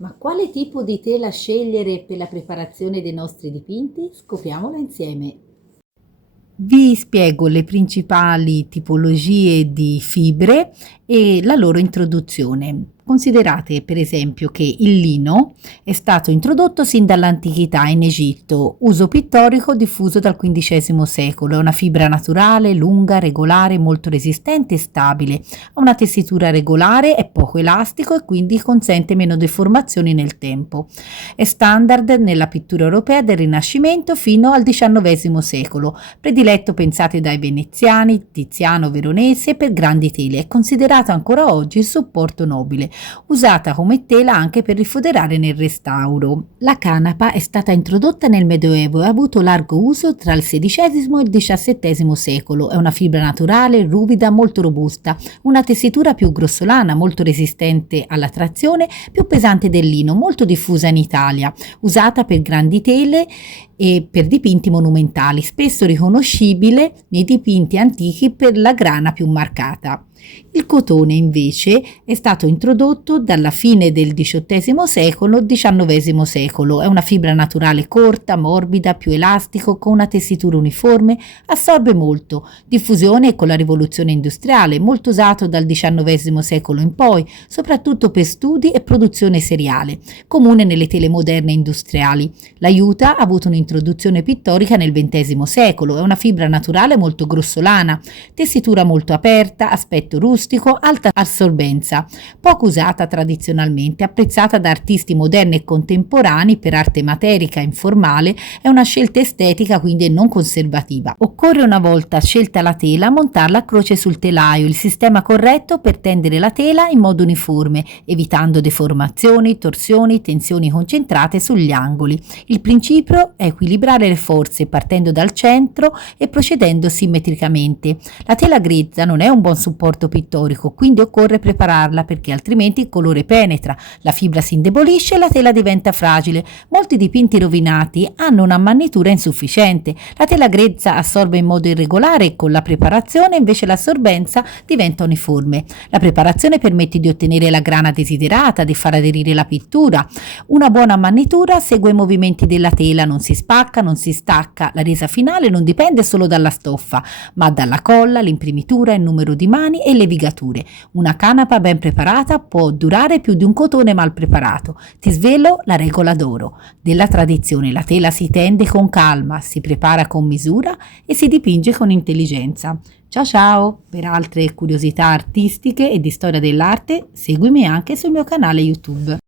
Ma quale tipo di tela scegliere per la preparazione dei nostri dipinti? Scopriamolo insieme. Vi spiego le principali tipologie di fibre e la loro introduzione. Considerate per esempio che il lino è stato introdotto sin dall'antichità in Egitto, uso pittorico diffuso dal XV secolo. È una fibra naturale, lunga, regolare, molto resistente e stabile. Ha una tessitura regolare, è poco elastico e quindi consente meno deformazioni nel tempo. È standard nella pittura europea del Rinascimento fino al XIX secolo, prediletto pensate dai veneziani, Tiziano Veronese per grandi tele. È considerato ancora oggi il supporto nobile, usata come tela anche per rifoderare nel restauro. La canapa è stata introdotta nel Medioevo e ha avuto largo uso tra il XVI e il XVII secolo. È una fibra naturale, ruvida, molto robusta, una tessitura più grossolana, molto resistente alla trazione, più pesante del lino, molto diffusa in Italia, usata per grandi tele e per dipinti monumentali, spesso riconoscibile nei dipinti antichi per la grana più marcata. Il cotone invece è stato introdotto dalla fine del XVIII secolo, XIX secolo. È una fibra naturale corta, morbida, più elastico, con una tessitura uniforme, assorbe molto. Diffusione con la rivoluzione industriale, molto usato dal XIX secolo in poi, soprattutto per studi e produzione seriale, comune nelle tele moderne industriali. L'aiuta ha avuto un'introduzione pittorica nel XX secolo, è una fibra naturale molto grossolana, tessitura molto aperta, aspetto rustico, alta assorbenza, poco usata tradizionalmente, apprezzata da artisti moderni e contemporanei per arte materica informale, è una scelta estetica quindi non conservativa. Occorre una volta scelta la tela montarla a croce sul telaio, il sistema corretto per tendere la tela in modo uniforme, evitando deformazioni, torsioni, tensioni concentrate sugli angoli. Il principio è equilibrare le forze partendo dal centro e procedendo simmetricamente. La tela grezza non è un buon supporto pittorico, quindi occorre prepararla perché altrimenti il colore penetra, la fibra si indebolisce e la tela diventa fragile. Molti dipinti rovinati hanno una mannitura insufficiente. La tela grezza assorbe in modo irregolare e con la preparazione invece l'assorbenza diventa uniforme. La preparazione permette di ottenere la grana desiderata, di far aderire la pittura. Una buona mannitura segue i movimenti della tela, non si spacca, non si stacca. La resa finale non dipende solo dalla stoffa, ma dalla colla, l'imprimitura, il numero di mani e levigature. Una canapa ben preparata può durare più di un cotone mal preparato. Ti svelo la regola d'oro della tradizione: la tela si tende con calma, si prepara con misura e si dipinge con intelligenza. Ciao ciao! Per altre curiosità artistiche e di storia dell'arte seguimi anche sul mio canale YouTube.